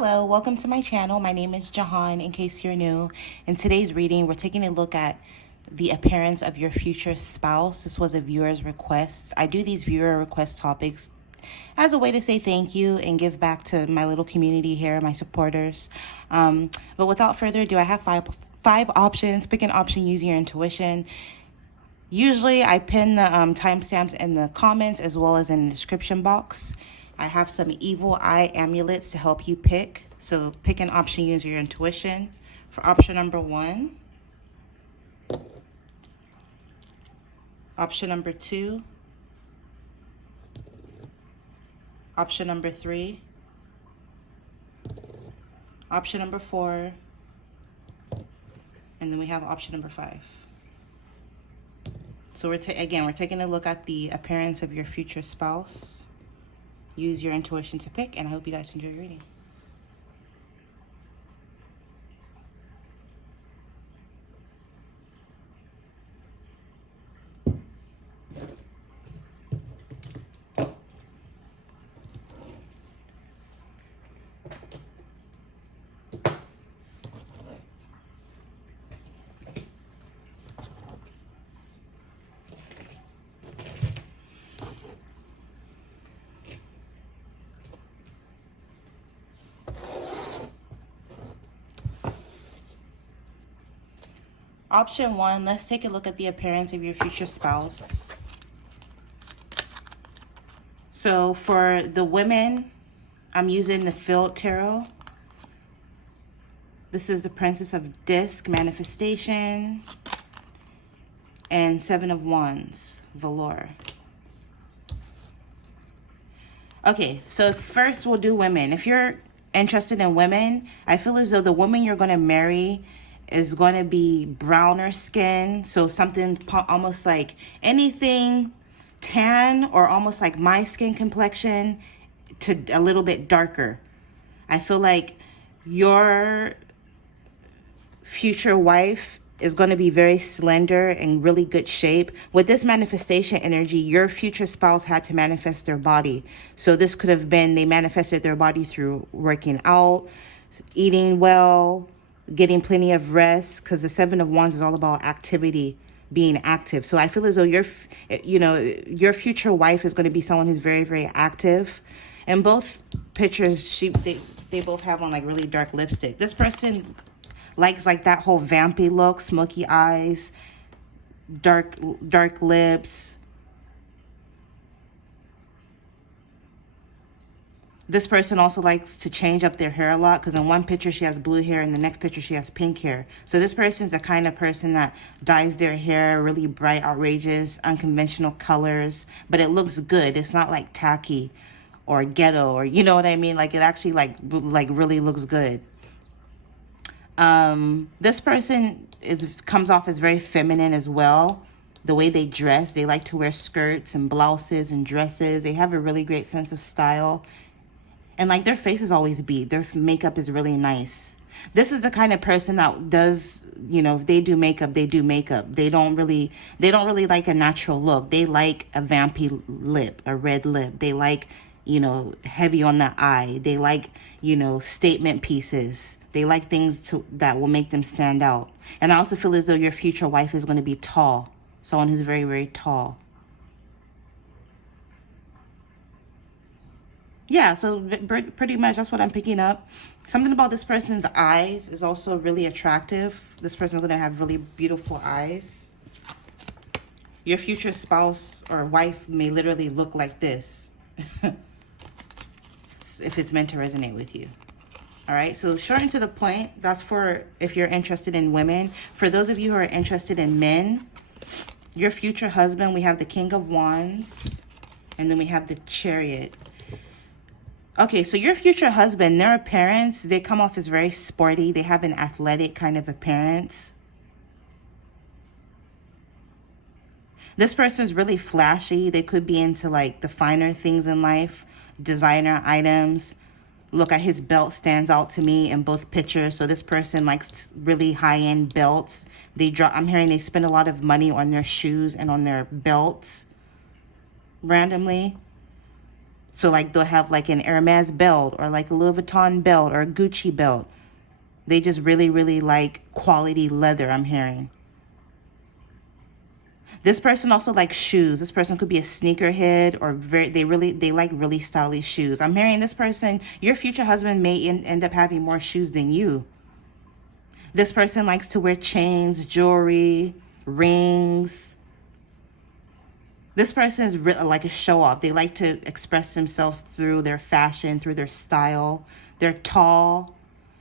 Hello, welcome to my channel. My name is Jehan, in case you're new. In today's reading, we're taking a look at the appearance of your future spouse. This was a viewer's request. I do these viewer request topics as a way to say thank you and give back to my little community here, my supporters. But without further ado, I have five options. Pick an option using your intuition. Usually I pin the timestamps in the comments as well as in the description box. I have some evil eye amulets to help you pick. So pick an option using your intuition. For option number 1, option number 2, option number 3, option number 4, and then we have option number 5. So we're taking a look at the appearance of your future spouse. Use your intuition to pick, and I hope you guys enjoy your reading. Option 1, let's take a look at the appearance of your future spouse. So for the women, I'm using the Field Tarot. This is the Princess of Disc, Manifestation, and 7 of Wands, Velour. Okay, so first we'll do women. If you're interested in women, I feel as though the woman you're going to marry is going to be browner skin, so something almost like anything tan or almost like my skin complexion to a little bit darker. I feel like your future wife is going to be very slender and really good shape. With this manifestation energy, your future spouse had to manifest their body. So this could have been they manifested their body through working out, eating well, getting plenty of rest, because the 7 of Wands is all about activity, being active. So I feel as though your future wife is going to be someone who's very, very active. In both pictures, they both have on like really dark lipstick. This person likes like that whole vampy look, smoky eyes, dark lips. This person also likes to change up their hair a lot, because in one picture she has blue hair and the next picture she has pink hair. So this person is the kind of person that dyes their hair really bright, outrageous, unconventional colors, but it looks good. It's not like tacky or ghetto, or you know what I mean? Like it actually like really looks good. This person comes off as very feminine as well. The way they dress, they like to wear skirts and blouses and dresses. They have a really great sense of style. And like their face is always beat. Their makeup is really nice. This is the kind of person that does, if they do makeup, they do makeup. They don't really like a natural look. They like a vampy lip, a red lip. They like, heavy on the eye. They like, statement pieces. They like things that will make them stand out. And I also feel as though your future wife is going to be tall. Someone who's very, very tall. Yeah, so pretty much that's what I'm picking up. Something about this person's eyes is also really attractive. This person is going to have really beautiful eyes. Your future spouse or wife may literally look like this if it's meant to resonate with you. All right, so short and to the point, that's for if you're interested in women. For those of you who are interested in men, your future husband, we have the King of Wands, and then we have the Chariot. Okay, so your future husband, their appearance, they come off as very sporty. They have an athletic kind of appearance. This person's really flashy. They could be into like the finer things in life, designer items. Look at his belt, stands out to me in both pictures. So this person likes really high-end belts. I'm hearing they spend a lot of money on their shoes and on their belts randomly. So like they'll have like an Hermes belt or like a Louis Vuitton belt or a Gucci belt. They just really, really like quality leather, I'm hearing. This person also likes shoes. This person could be a sneakerhead or they like really stylish shoes. I'm hearing this person, your future husband may end up having more shoes than you. This person likes to wear chains, jewelry, rings. This person is like a show off. They like to express themselves through their fashion, through their style. They're tall.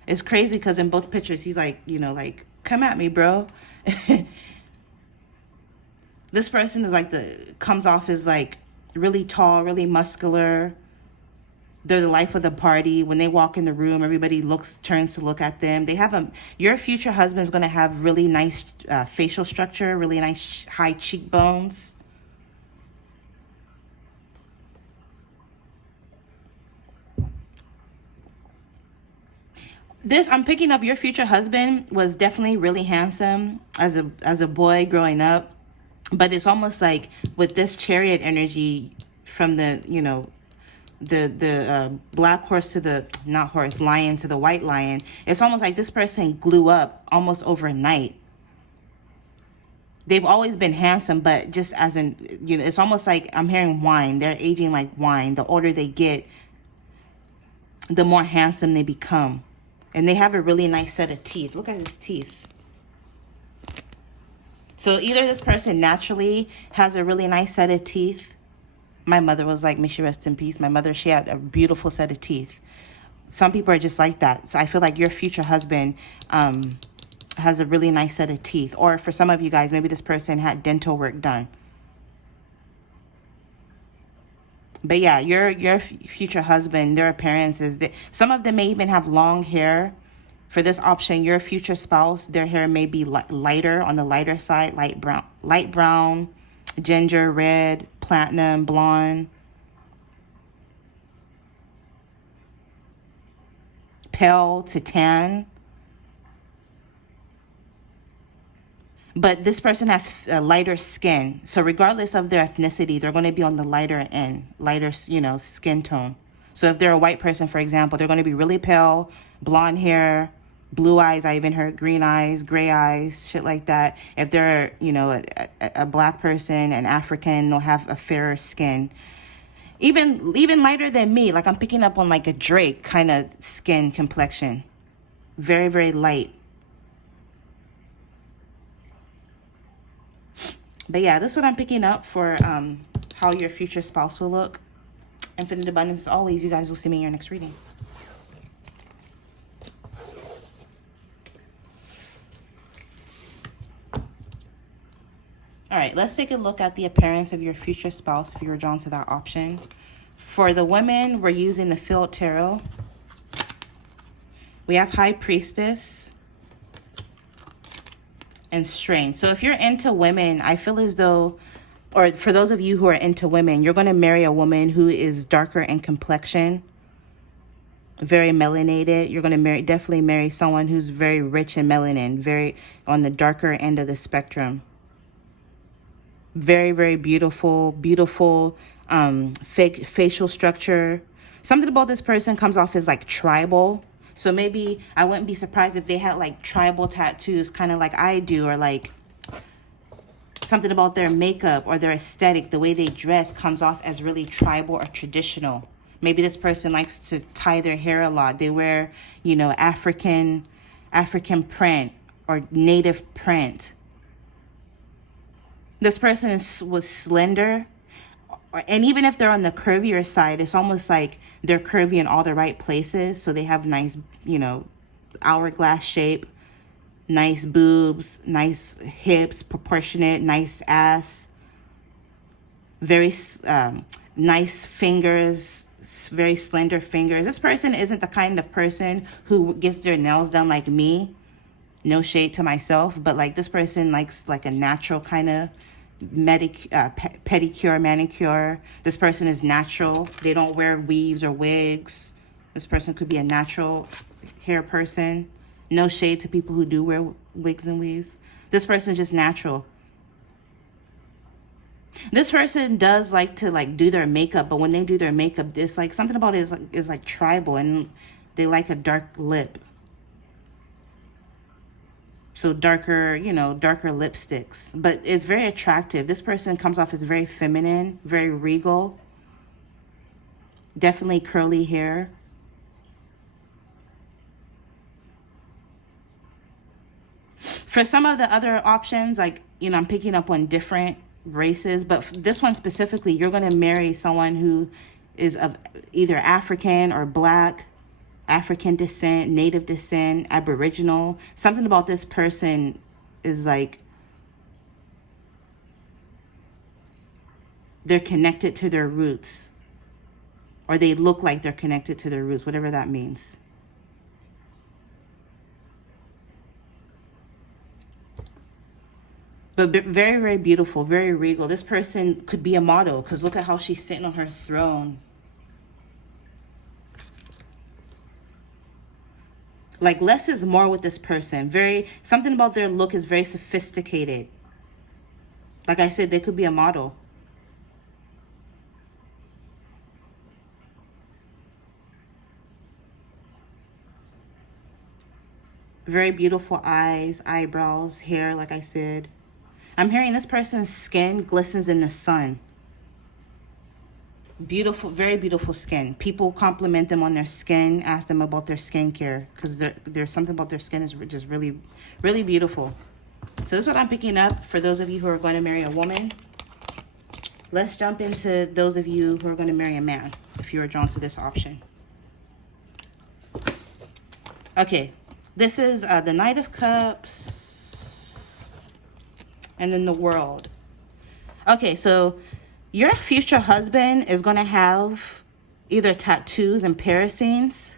It's crazy because in both pictures, he's like, you know, like, come at me, bro. This person is like comes off as like really tall, really muscular. They're the life of the party. When they walk in the room, everybody turns to look at them. Your future husband is going to have really nice facial structure, really nice high cheekbones. I'm picking up your future husband was definitely really handsome as a boy growing up. But it's almost like with this chariot energy from the, you know, the black horse to the, not horse, lion to the white lion, it's almost like this person grew up almost overnight. They've always been handsome, but just as in, you know, it's almost like I'm hearing wine. They're aging like wine. The older they get, the more handsome they become. And they have a really nice set of teeth. Look at his teeth. So either this person naturally has a really nice set of teeth. My mother was like, may she rest in peace. My mother, she had a beautiful set of teeth. Some people are just like that. So I feel like your future husband has a really nice set of teeth. Or for some of you guys, maybe this person had dental work done. But yeah, your future husband, their appearances, some of them may even have long hair. For this option, your future spouse, their hair may be lighter, on the lighter side, light brown, ginger, red, platinum, blonde, pale to tan. But this person has lighter skin. So regardless of their ethnicity, they're going to be on the lighter end, lighter, you know, skin tone. So if they're a white person, for example, they're going to be really pale, blonde hair, blue eyes. I even heard green eyes, gray eyes, shit like that. If they're, you know, a black person, an African, they'll have a fairer skin. Even lighter than me. Like I'm picking up on like a Drake kind of skin complexion. Very, very light. But yeah, this is what I'm picking up for how your future spouse will look. Infinite abundance as always. You guys will see me in your next reading. All right, let's take a look at the appearance of your future spouse if you were drawn to that option. For the women, we're using the Field Tarot. We have High Priestess and Strange. So if you're into women, I feel as though, or for those of you who are into women, you're going to marry a woman who is darker in complexion, very melanated. You're going to definitely marry someone who's very rich in melanin, very on the darker end of the spectrum. Very, very beautiful fake facial structure. Something about this person comes off as like tribal. So maybe I wouldn't be surprised if they had like tribal tattoos, kind of like I do, or like something about their makeup or their aesthetic, the way they dress comes off as really tribal or traditional. Maybe this person likes to tie their hair a lot. They wear, you know, African print or native print. This person was slender. And even if they're on the curvier side, it's almost like they're curvy in all the right places. So they have nice, you know, hourglass shape, nice boobs, nice hips, proportionate, nice ass, very nice fingers, very slender fingers. This person isn't the kind of person who gets their nails done like me. No shade to myself, but like this person likes like a natural kind of pedicure, manicure. This person is natural. They don't wear weaves or wigs. This person could be a natural hair person. No shade to people who do wear wigs and weaves. This person is just natural. This person does like to like do their makeup, but when they do their makeup, it's like something about it is like tribal, and they like a dark lip. So darker, you know, darker lipsticks. But it's very attractive. This person comes off as very feminine, very regal. Definitely curly hair. For some of the other options, like, you know, I'm picking up on different races, but for this one specifically, you're going to marry someone who is of either African or Black, African descent, Native descent, Aboriginal. Something about this person is like they're connected to their roots, or they look like they're connected to their roots, whatever that means. But very, very beautiful, very regal. This person could be a model, because look at how she's sitting on her throne. Like, less is more with this person. Something about their look is very sophisticated. Like I said, they could be a model. Very beautiful eyes, eyebrows, hair, like I said. I'm hearing this person's skin glistens in the sun. Beautiful, very beautiful skin. People compliment them on their skin, ask them about their skincare, because there's something about their skin is just really, really beautiful. So this is what I'm picking up for those of you who are going to marry a woman. Let's jump into those of you who are going to marry a man, if you are drawn to this option. Okay, this is the Knight of Cups. And then the World. Okay, so your future husband is going to have either tattoos and piercings.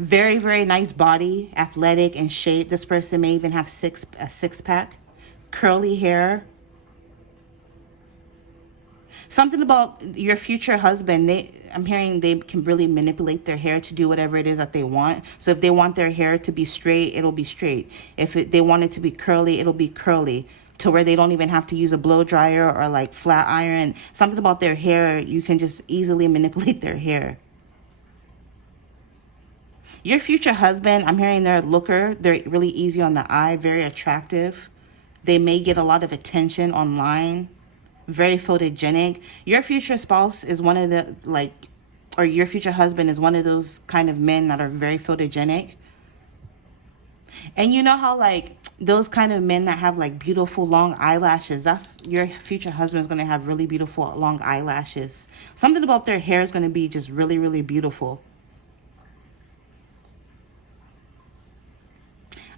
Very, very nice body, athletic and shape. This person may even have a six-pack. Curly hair. Something about your future husband, I'm hearing they can really manipulate their hair to do whatever it is that they want. So if they want their hair to be straight, it'll be straight. If they want it to be curly, it'll be curly, to where they don't even have to use a blow dryer or like flat iron. Something about their hair, you can just easily manipulate their hair. Your future husband, I'm hearing they're a looker. They're really easy on the eye, very attractive. They may get a lot of attention online. Very photogenic. Your future spouse is one of the, like, or your future husband is one of those kind of men that are very photogenic. And you know how, like, those kind of men that have, like, beautiful long eyelashes, that's your future husband is going to have really beautiful long eyelashes. Something about their hair is going to be just really, really beautiful.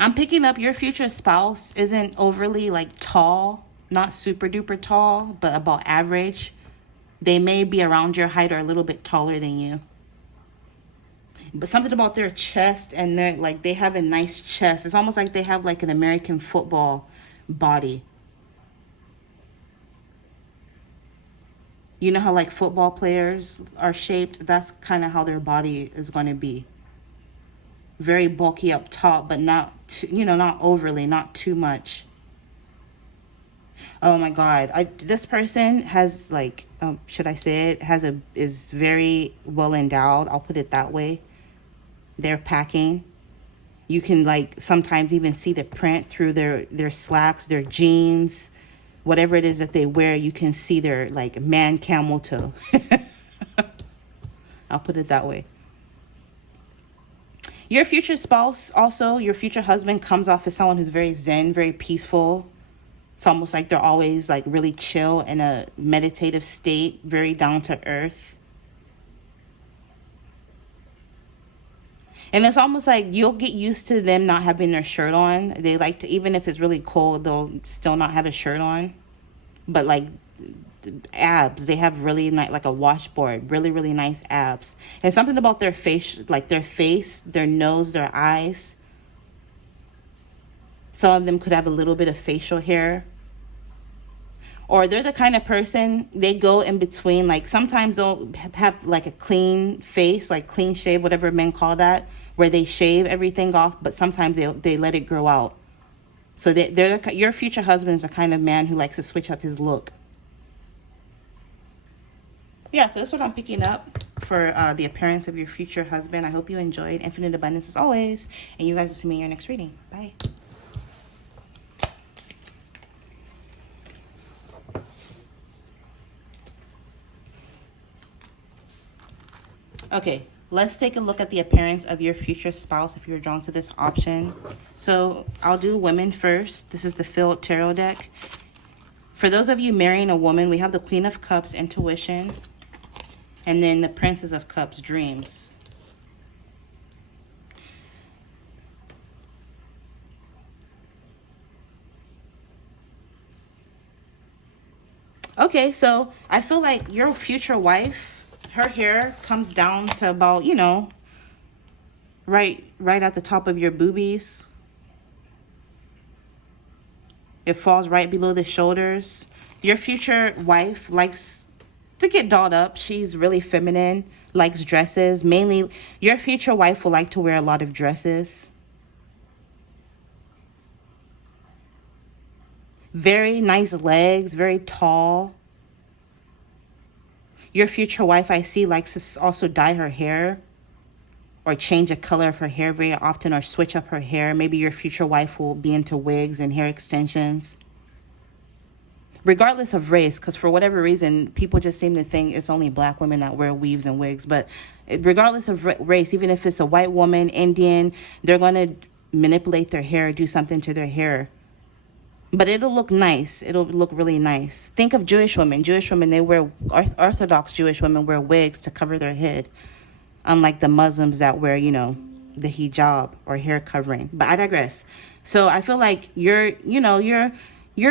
I'm picking up your future spouse isn't overly, like, tall. Not super duper tall, but about average. They may be around your height or a little bit taller than you. But something about their chest, and they have a nice chest. It's almost like they have like an American football body. You know how like football players are shaped? That's kind of how their body is going to be. Very bulky up top, but not not overly, not too much. Oh my God! This person has like, should I say it? Is very well endowed. I'll put it that way. They're packing. You can like sometimes even see the print through their slacks, their jeans, whatever it is that they wear. You can see their like man camel toe. I'll put it that way. Your future spouse, also your future husband, comes off as someone who's very zen, very peaceful. It's almost like they're always like really chill in a meditative state, very down to earth. And it's almost like you'll get used to them not having their shirt on. They like to, even if it's really cold, they'll still not have a shirt on. But like abs, they have really nice, like a washboard, really, really nice abs. And something about their face, like their face, their nose, their eyes. Some of them could have a little bit of facial hair. Or they're the kind of person, they go in between, like sometimes they'll have like a clean face, like clean shave, whatever men call that, where they shave everything off, but sometimes they let it grow out. So your future husband is the kind of man who likes to switch up his look. Yeah, so that's what I'm picking up for the appearance of your future husband. I hope you enjoyed. Infinite abundance as always. And you guys will see me in your next reading. Bye. Okay, let's take a look at the appearance of your future spouse if you're drawn to this option. So I'll do women first. This is the filled tarot deck. For those of you marrying a woman, we have the Queen of Cups, intuition. And then the Princess of Cups, dreams. Okay, so I feel like your future wife, her hair comes down to about, you know, right at the top of your boobies. It falls right below the shoulders. Your future wife likes to get dolled up. She's really feminine, likes dresses. Mainly, your future wife will like to wear a lot of dresses. Very nice legs, very tall. Your future wife, I see, likes to also dye her hair or change the color of her hair very often or switch up her hair. Maybe your future wife will be into wigs and hair extensions. Regardless of race, because for whatever reason, people just seem to think it's only black women that wear weaves and wigs. But regardless of race, even if it's a white woman, Indian, they're going to manipulate their hair, do something to their hair. But it'll look nice. It'll look really nice. Think of Jewish women. Jewish women, they wear, Orthodox Jewish women wear wigs to cover their head. Unlike the Muslims that wear, you know, the hijab or hair covering. But I digress. So I feel like your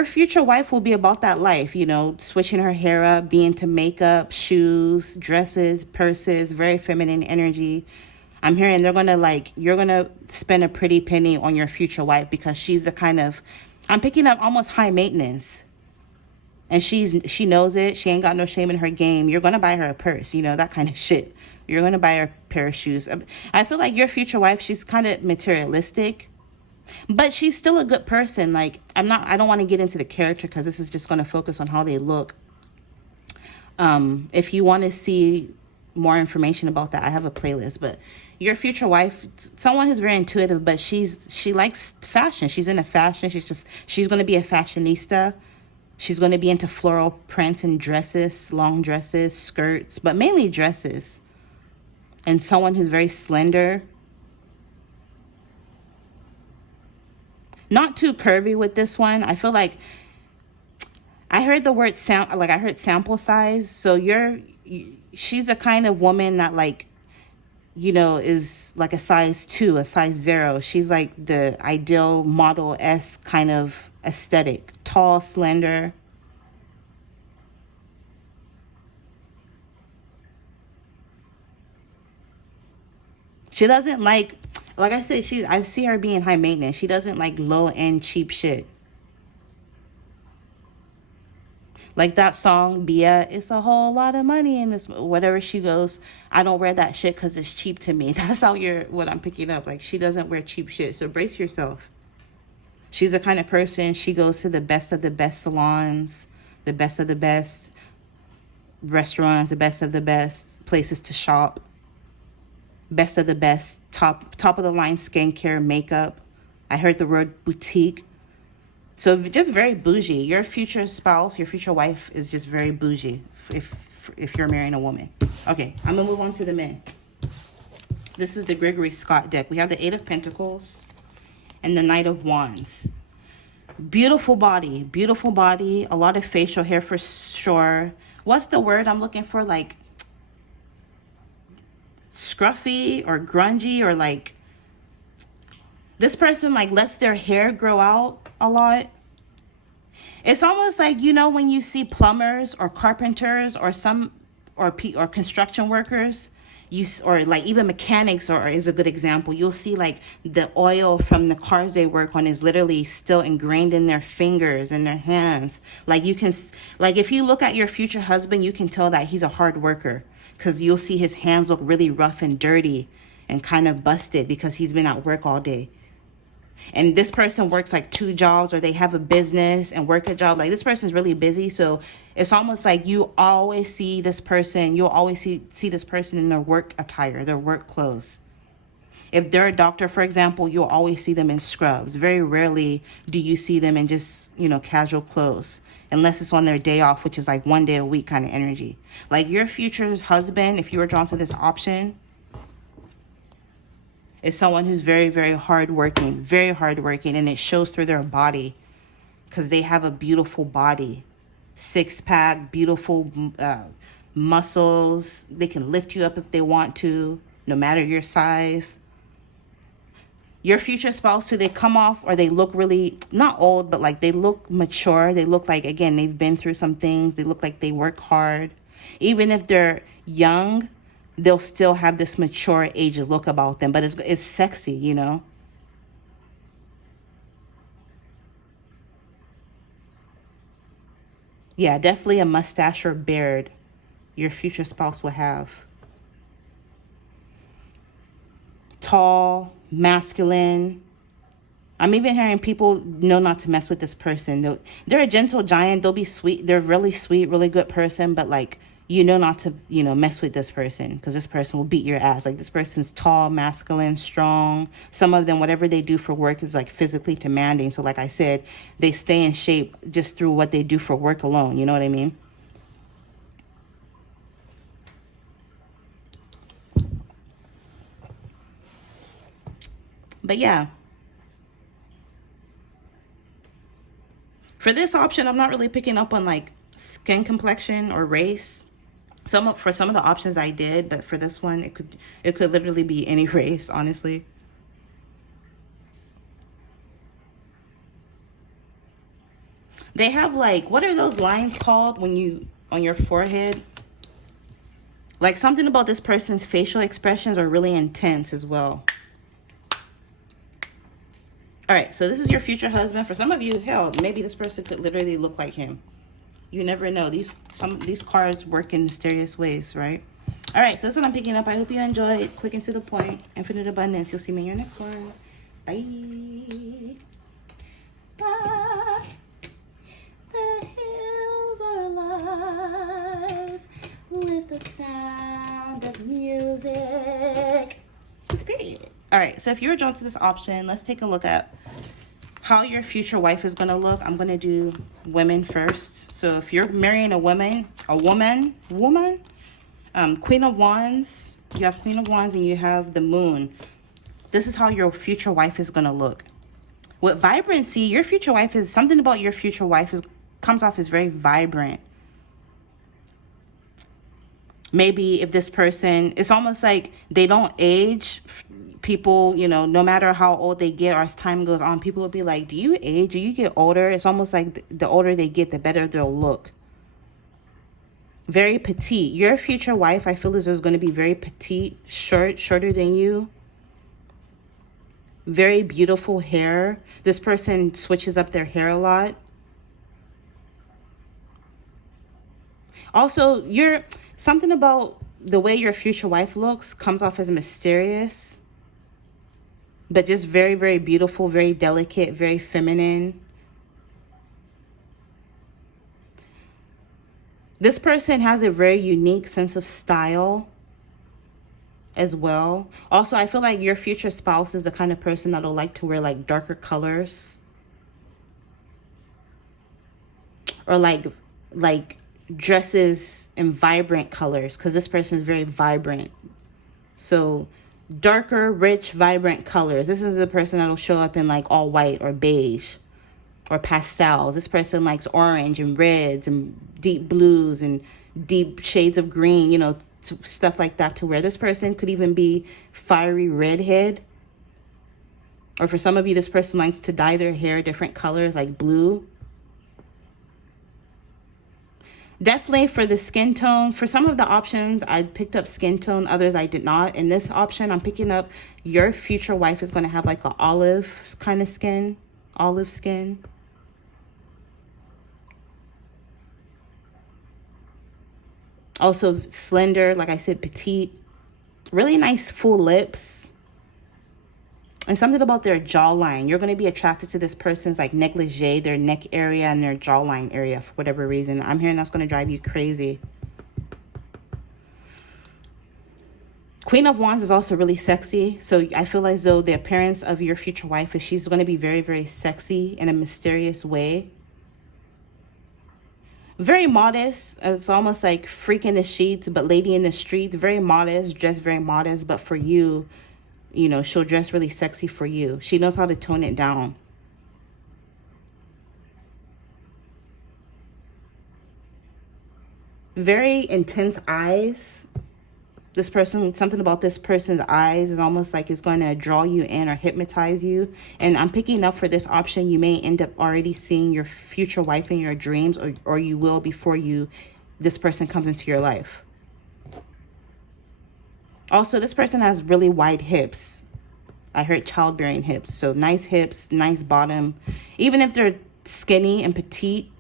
future wife will be about that life, you know, switching her hair up, being into makeup, shoes, dresses, purses, very feminine energy. I'm hearing you're going to spend a pretty penny on your future wife because she's the kind of, I'm picking up almost high maintenance. And she knows it. She ain't got no shame in her game. You're going to buy her a purse, you know, that kind of shit. You're going to buy her a pair of shoes. I feel like your future wife, she's kind of materialistic. But she's still a good person. Like, I don't want to get into the character because this is just going to focus on how they look. If you want to see more information about that, I have a playlist. But your future wife, someone who's very intuitive, but she likes fashion. She's into fashion. She's going to be a fashionista. She's going to be into floral prints and dresses, long dresses, skirts, but mainly dresses. And someone who's very slender. Not too curvy with this one. I feel like I heard the word I heard sample size. So she's a kind of woman that, like, you know, is like a size 2, a size 0. She's like the ideal model-esque kind of aesthetic. Tall, slender. She doesn't like I said, I see her being high maintenance. She doesn't like low-end cheap shit. Like that song, Bia, it's a whole lot of money in this, whatever she goes, I don't wear that shit because it's cheap to me. That's what I'm picking up. Like, she doesn't wear cheap shit. So brace yourself. She's the kind of person, she goes to the best of the best salons, the best of the best restaurants, the best of the best places to shop. Best of the best, top of the line skincare, makeup. I heard the word boutique. So just very bougie. Your future spouse, your future wife is just very bougie if you're marrying a woman. Okay, I'm going to move on to the men. This is the Gregory Scott deck. We have the 8 of Pentacles and the Knight of Wands. Beautiful body. Beautiful body. A lot of facial hair for sure. What's the word I'm looking for? Like, scruffy or grungy, or like this person like lets their hair grow out a lot. It's almost like, you know, when you see plumbers or carpenters or construction workers, or like even mechanics, or is a good example. You'll see like the oil from the cars they work on is literally still ingrained in their fingers and their hands. Like, you can, like, if you look at your future husband, you can tell that he's a hard worker. Because you'll see his hands look really rough and dirty and kind of busted because he's been at work all day. And this person works like 2 jobs, or they have a business and work a job. Like, this person's really busy. So it's almost like you always see this person. You'll always see this person in their work attire, their work clothes. If they're a doctor, for example, you'll always see them in scrubs. Very rarely do you see them in just, casual clothes. Unless it's on their day off, which is like 1 day a week kind of energy. Like, your future husband, if you were drawn to this option, is someone who's very, very hardworking. Very hardworking. And it shows through their body. Because they have a beautiful body. 6-pack, beautiful muscles. They can lift you up if they want to, no matter your size. Your future spouse, who they come off, or they look really, not old, but like they look mature. They look like, again, they've been through some things. They look like they work hard. Even if they're young, they'll still have this mature age look about them. But it's sexy, Yeah, definitely a mustache or beard your future spouse will have. Tall, masculine. I'm even hearing people know not to mess with this person. They're a gentle giant. They'll be sweet. They're really sweet, really good person. But like, not to, mess with this person, because this person will beat your ass. Like, this person's tall, masculine, strong. Some of them, whatever they do for work is like physically demanding. So like I said, they stay in shape just through what they do for work alone. You know what I mean? But yeah. For this option, I'm not really picking up on like skin complexion or race. For some of the options I did, but for this one, it could literally be any race, honestly. They have like, what are those lines called on your forehead? Like, something about this person's facial expressions are really intense as well. All right, so this is your future husband. For some of you, hell, maybe this person could literally look like him. You never know. These cards work in mysterious ways, right? All right, so that's what I'm picking up. I hope you enjoyed. Quick and to the point. Infinite abundance. You'll see me in your next one. Bye. Bye. The hills are alive with the sound of music. It's period. All right, so if you're drawn to this option, let's take a look at how your future wife is going to look. I'm going to do women first. So if you're marrying a woman, Queen of Wands, you have Queen of Wands and you have the Moon. This is how your future wife is going to look. With vibrancy, your future wife is, something about your future wife comes off as very vibrant. Maybe if this person, it's almost like they don't age. People, no matter how old they get or as time goes on, people will be like, do you age? Do you get older? It's almost like the older they get, the better they'll look. Very petite. Your future wife, I feel as though is going to be very petite, shorter than you. Very beautiful hair. This person switches up their hair a lot. Also, something about the way your future wife looks comes off as mysterious, but just very, very beautiful, very delicate, very feminine. This person has a very unique sense of style as well. Also, I feel like your future spouse is the kind of person that'll like to wear like darker colors. Or like dresses in vibrant colors, because this person is very vibrant. So darker, rich, vibrant colors. This is the person that'll show up in like all white or beige or pastels. This person likes orange and reds and deep blues and deep shades of green, stuff like that to wear. This person could even be fiery redhead. Or for some of you, this person likes to dye their hair different colors like blue. Definitely for the skin tone, for some of the options, I picked up skin tone, others I did not. In this option, I'm picking up your future wife is going to have like an olive kind of skin, olive skin. Also slender, like I said, petite, really nice full lips. And something about their jawline. You're going to be attracted to this person's like negligee, their neck area and their jawline area for whatever reason. I'm hearing that's going to drive you crazy. Queen of Wands is also really sexy. So I feel as though the appearance of your future wife is she's going to be very, very sexy in a mysterious way. Very modest. It's almost like freak in the sheets, but lady in the streets. Very modest, dressed very modest. But for you, you know, she'll dress really sexy for you. She knows how to tone it down. Very intense eyes. This person, something about this person's eyes is almost like it's going to draw you in or hypnotize you. And I'm picking up for this option, you may end up already seeing your future wife in your dreams, or you will before this person comes into your life. Also, this person has really wide hips. I heard childbearing hips. So nice hips, nice bottom. Even if they're skinny and petite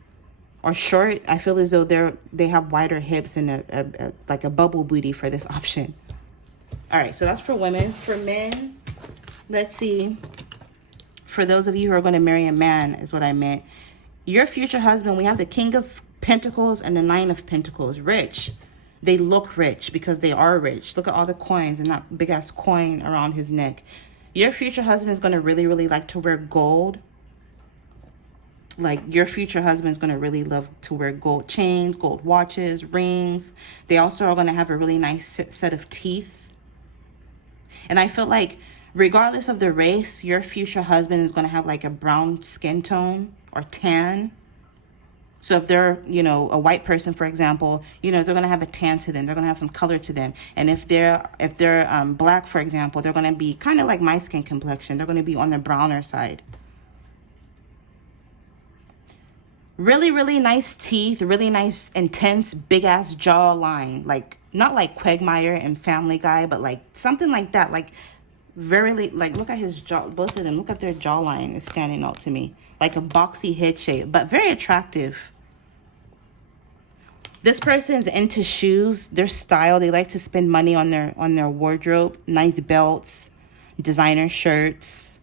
or short, I feel as though they have wider hips and like a bubble booty for this option. All right, so that's for women. For men, let's see. For those of you who are going to marry a man is what I meant. Your future husband, we have the King of Pentacles and the Nine of Pentacles. Rich. They look rich because they are rich. Look at all the coins and that big ass coin around his neck. Your future husband is going to really, really like to wear gold. Like your future husband is going to really love to wear gold chains, gold watches, rings. They also are going to have a really nice set of teeth. And I feel like regardless of the race, your future husband is going to have like a brown skin tone or tan. So if they're, you know, a white person, for example, you know, they're going to have a tan to them. They're going to have some color to them. And if they're black, for example, they're going to be kind of like my skin complexion. They're going to be on the browner side. Really, really nice teeth. Really nice, intense, big-ass jawline. Like, not like Quagmire and Family Guy, but like something like that. Like, very, like, look at his jaw. Both of them, look at their jawline is standing out to me. Like a boxy head shape, but very attractive. This person's into shoes, their style. They like to spend money on their wardrobe. Nice belts, designer shirts.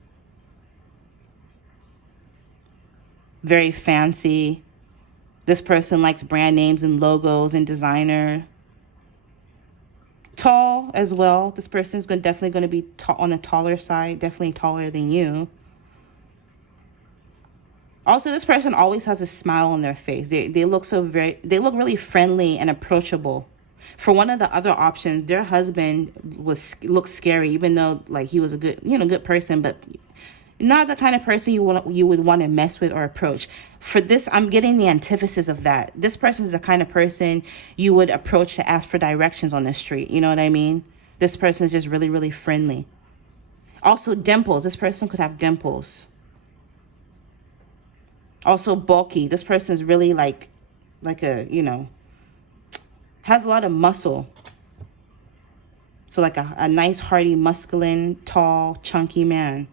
Very fancy. This person likes brand names and logos and designer. Tall as well. This person's definitely going to be on the taller side. Definitely taller than you. Also, this person always has a smile on their face. They look really friendly and approachable. For one of the other options, their husband looked scary, even though like he was a good person, but not the kind of person you would want to mess with or approach. For this, I'm getting the antithesis of that. This person is the kind of person you would approach to ask for directions on the street. You know what I mean? This person is just really, really friendly. Also, dimples. This person could have dimples. Also bulky. This person is really like a, you know, has a lot of muscle. So like a nice, hearty, masculine, tall, chunky man.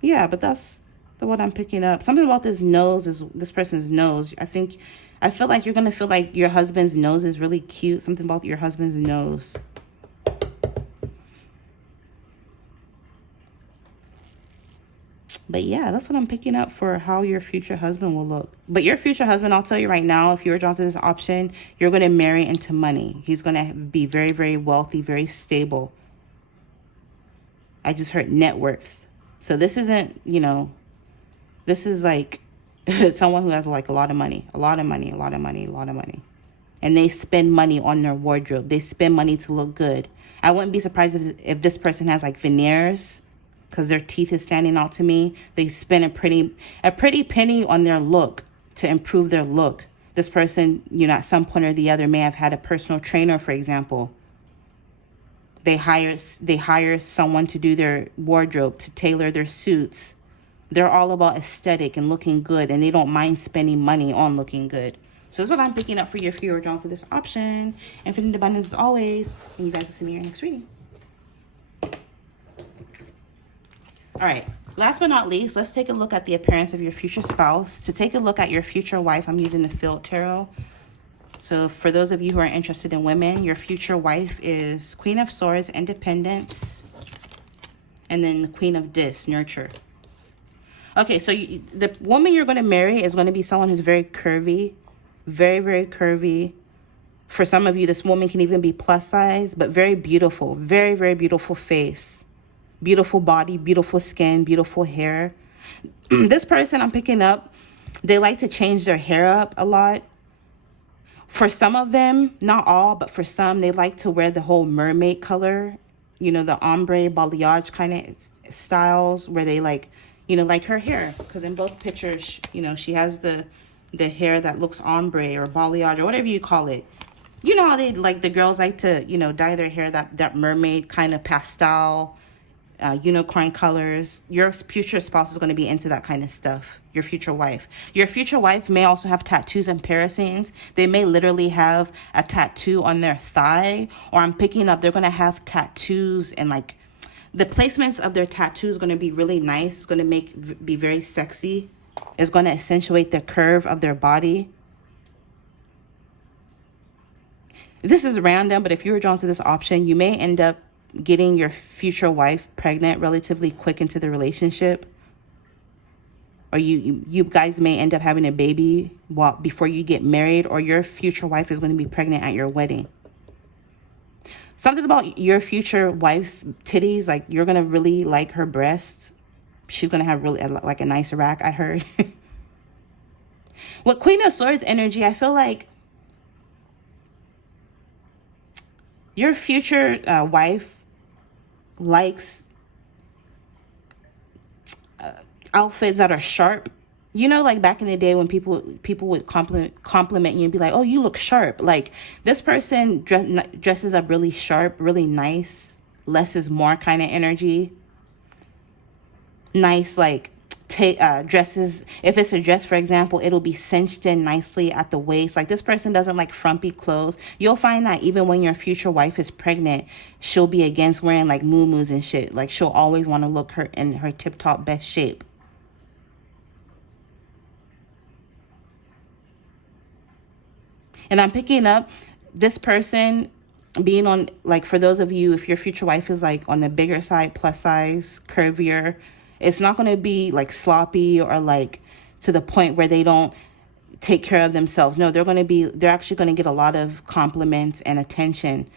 Yeah, but that's what I'm picking up. Something about this nose is this person's nose. I feel like you're going to feel like your husband's nose is really cute. Something about your husband's nose. But yeah, that's what I'm picking up for how your future husband will look. But your future husband, I'll tell you right now, if you're drawn to this option, you're going to marry into money. He's going to be very, very wealthy, very stable. I just heard net worth. So this isn't, you know, this is like someone who has like a lot of money. And they spend money on their wardrobe. They spend money to look good. I wouldn't be surprised if this person has like veneers, because their teeth is standing out to me. They spend a pretty penny on their look to improve their look. This person, you know, at some point or the other may have had a personal trainer, for example. They hire someone to do their wardrobe, to tailor their suits. They're all about aesthetic and looking good, and they don't mind spending money on looking good. So that's what I'm picking up for you if you were drawn to this option. Infinite abundance as always. And you guys will see me in your next reading. All right, last but not least, let's take a look at the appearance of your future spouse. To take a look at your future wife, I'm using the Field Tarot. So for those of you who are interested in women, your future wife is Queen of Swords, independence, and then the Queen of Discs, nurture. Okay, so the woman you're going to marry is going to be someone who's very curvy, very, very curvy. For some of you, this woman can even be plus size, but very beautiful, very, very beautiful face, beautiful body, beautiful skin, beautiful hair. This person I'm picking up, they like to change their hair up a lot. For some of them, not all, but for some, they like to wear the whole mermaid color, you know, the ombre balayage kind of styles where they like, you know, like her hair. Because in both pictures, you know, she has the hair that looks ombre or balayage or whatever you call it. You know how they like, the girls like to, you know, dye their hair that mermaid kind of pastel, unicorn colors. Your future spouse is going to be into that kind of stuff. Your future wife. Your future wife may also have tattoos and piercings. They may literally have a tattoo on their thigh, or I'm picking up they're going to have tattoos, and like the placements of their tattoos is going to be really nice. It's going to be very sexy. It's going to accentuate the curve of their body. This is random, but if you were drawn to this option, you may end up getting your future wife pregnant relatively quick into the relationship. Or you guys may end up having a baby before you get married, or your future wife is going to be pregnant at your wedding. Something about your future wife's titties, like you're going to really like her breasts. She's going to have really like a nice rack, I heard. With Queen of Swords energy, I feel like your future wife likes outfits that are sharp. You know, like back in the day when people would compliment you and be like, oh, you look sharp. Like this person dresses up really sharp, really nice. Less is more kind of energy. Nice, like dresses. If it's a dress, for example, it'll be cinched in nicely at the waist. Like this person doesn't like frumpy clothes. You'll find that even when your future wife is pregnant, she'll be against wearing like muumuus and shit. Like she'll always want to look in her tip-top best shape. And I'm picking up this person being on, like, for those of you, if your future wife is like on the bigger side, plus size, curvier, it's not going to be like sloppy or like to the point where they don't take care of themselves. No, they're actually going to get a lot of compliments and attention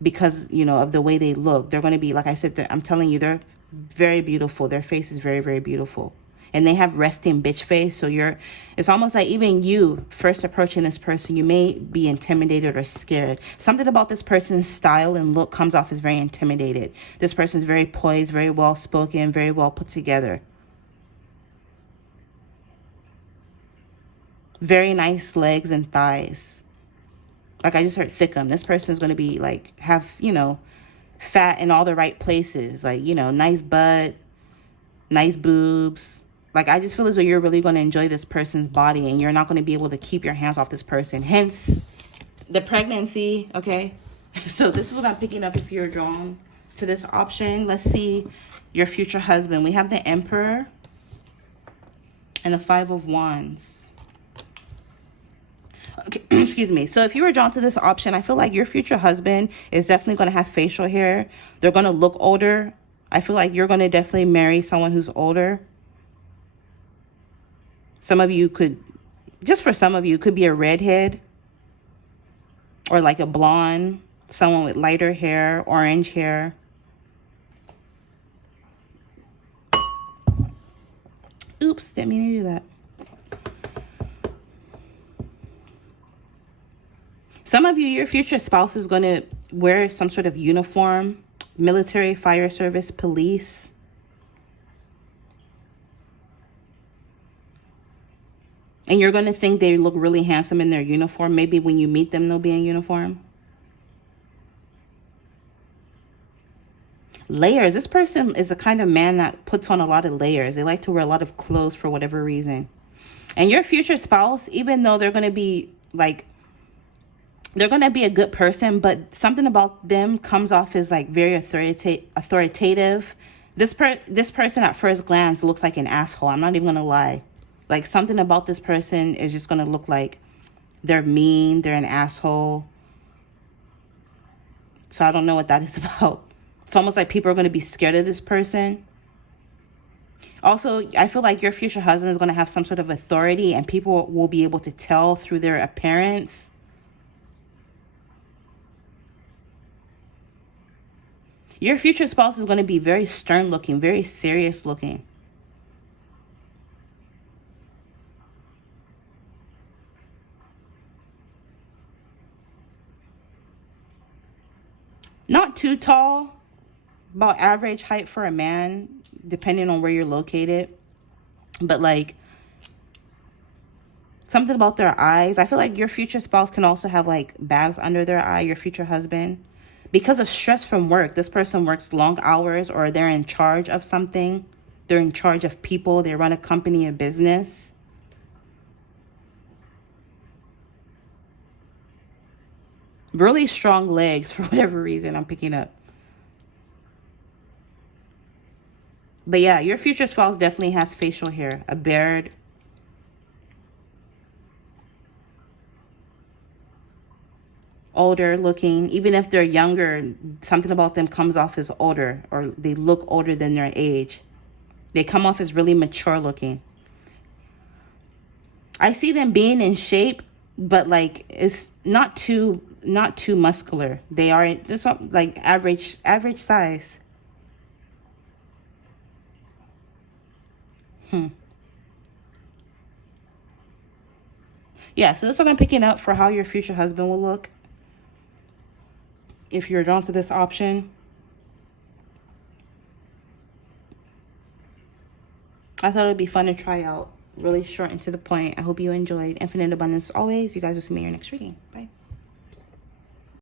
because, you know, of the way they look. They're going to be, like I said, I'm telling you, they're very beautiful. Their face is very, very beautiful. And they have resting bitch face. So it's almost like even you first approaching this person, you may be intimidated or scared. Something about this person's style and look comes off as very intimidated. This person's very poised, very well spoken, very well put together. Very nice legs and thighs. Like I just heard thickum. This person is going to be like, have, you know, fat in all the right places. Like, you know, nice butt, nice boobs. Like, I just feel as though you're really going to enjoy this person's body and you're not going to be able to keep your hands off this person. Hence, the pregnancy, okay? So this is what I'm picking up if you're drawn to this option. Let's see your future husband. We have the Emperor and the Five of Wands. Okay, excuse me. So if you were drawn to this option, I feel like your future husband is definitely going to have facial hair. They're going to look older. I feel like you're going to definitely marry someone who's older. Some of you could, just for some of you, could be a redhead or like a blonde, someone with lighter hair, orange hair. Oops, didn't mean to do that. Some of you, your future spouse is going to wear some sort of uniform, military, fire service, police. And you're going to think they look really handsome in their uniform. Maybe when you meet them, they'll be in uniform. Layers. This person is the kind of man that puts on a lot of layers. They like to wear a lot of clothes for whatever reason. And your future spouse, even though they're going to be like, they're going to be a good person, but something about them comes off as like very authoritative. This person at first glance looks like an asshole. I'm not even going to lie. Like something about this person is just going to look like They're mean. They're an asshole. So I don't know what that is about. It's almost like people are going to be scared of this person. Also, I feel like your future husband is going to have some sort of authority, and people will be able to tell through their appearance. Your future spouse is going to be very stern looking, very serious looking. Not too tall, about average height for a man, depending on where you're located. But like, something about their eyes. I feel like your future spouse can also have like bags under their eye, your future husband. Because of stress from work, this person works long hours, or they're in charge of something. They're in charge of people. They run a company, a business. Really strong legs for whatever reason I'm picking up. But yeah, your future spouse definitely has facial hair, a beard. Older looking. Even if they're younger, something about them comes off as older, or they look older than their age. They come off as really mature looking. I see them being in shape, but like it's not too muscular. They are just like average size. Yeah, so that's what I'm picking up for how your future husband will look. If you're drawn to this option, I thought it'd be fun to try out. Really short and to the point. I hope you enjoyed. Infinite abundance always. You guys will see me in your next reading. Bye.